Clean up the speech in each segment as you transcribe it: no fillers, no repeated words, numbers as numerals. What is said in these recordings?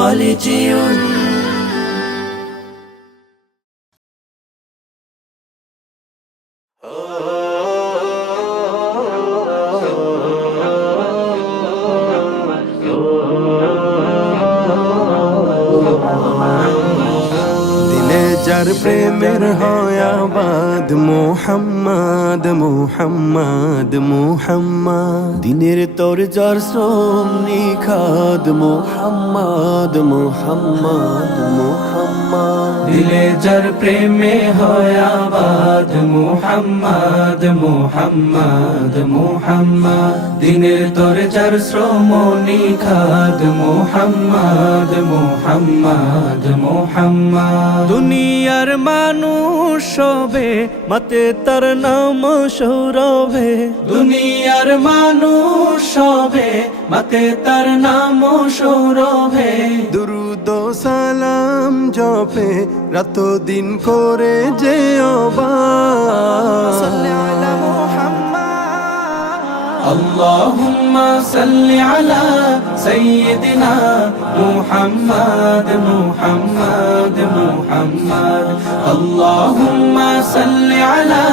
خالدون যার প্রেমের হয় আবাদ মোহাম্মদ মোহাম্মদ মোহাম্মদ দিনের তোর যার শ্রম নিখাদ মোহাম্মদ মোহাম্মদ মোহাম্মদ দিলে যার প্রেমে হয় আবাদ মুহাম্মদ মুহাম্মদ মুহাম্মদ দিনের তোর যার শ্রম নিখাদ মুহাম্মদ মুহাম্মদ মুহাম্মদ দুনিয়ার মানুষ সবে মতে তার নাম সৌরভে দুনিয়ার মানুষ সবে মতে তার নাম সৌরভে দুরুদ ও সালাম জপে রাত দিন করে যে اللهم صل على سيدنا محمد محمد محمد اللهم صل على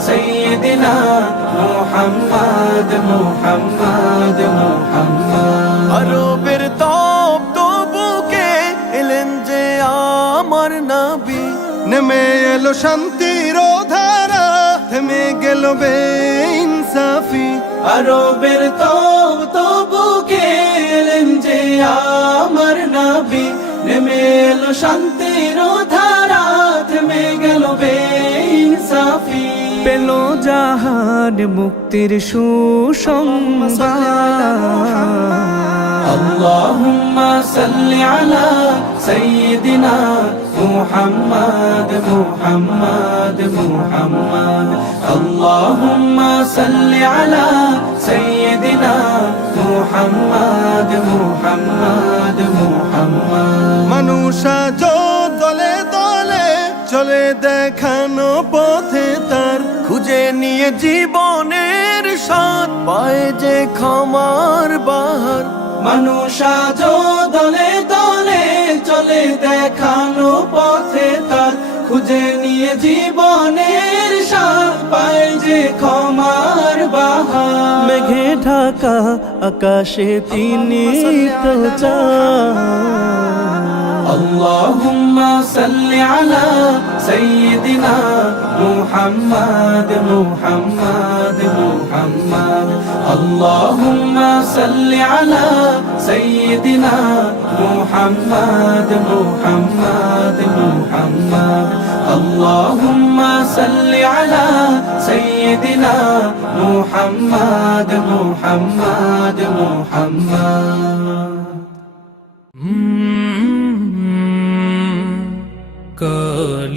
سيدنا محمد محمد محمد আরবের তপ্ত বুকে এলেন যে আমার নবী নেমে এলো শান্তির ধারা থেমে গেল বেইনসাফি আরবের বুকে এলেন যে আমার নবী নেমে এলো শান্তির ধারা থেমে গেল বেইনসাফি পেল জাহান মুক্তির সুসংবাদ اللهم صل على سيدنا محمد محمد محمد اللهم صل على سيدنا محمد محمد محمد মানুষা দলে দলে চলে দেখানো পথে তার খুঁজে নিয়ে জীবনের স্বাদ পায় যে ক্ষমার বাহার মানুষ আজ দলে দলে চলে দেখানো পথে তার খুঁজে নিয়ে জীবনের স্বাদ পায় যে ক্ষমার বাহার মেঘে ঢাকা আকাশে তিনি তো চাঁদ اللهم صل على سيدنا محمد محمد محمد اللهم صل على سيدنا محمد محمد محمد اللهم صل على سيدنا محمد محمد محمد কাল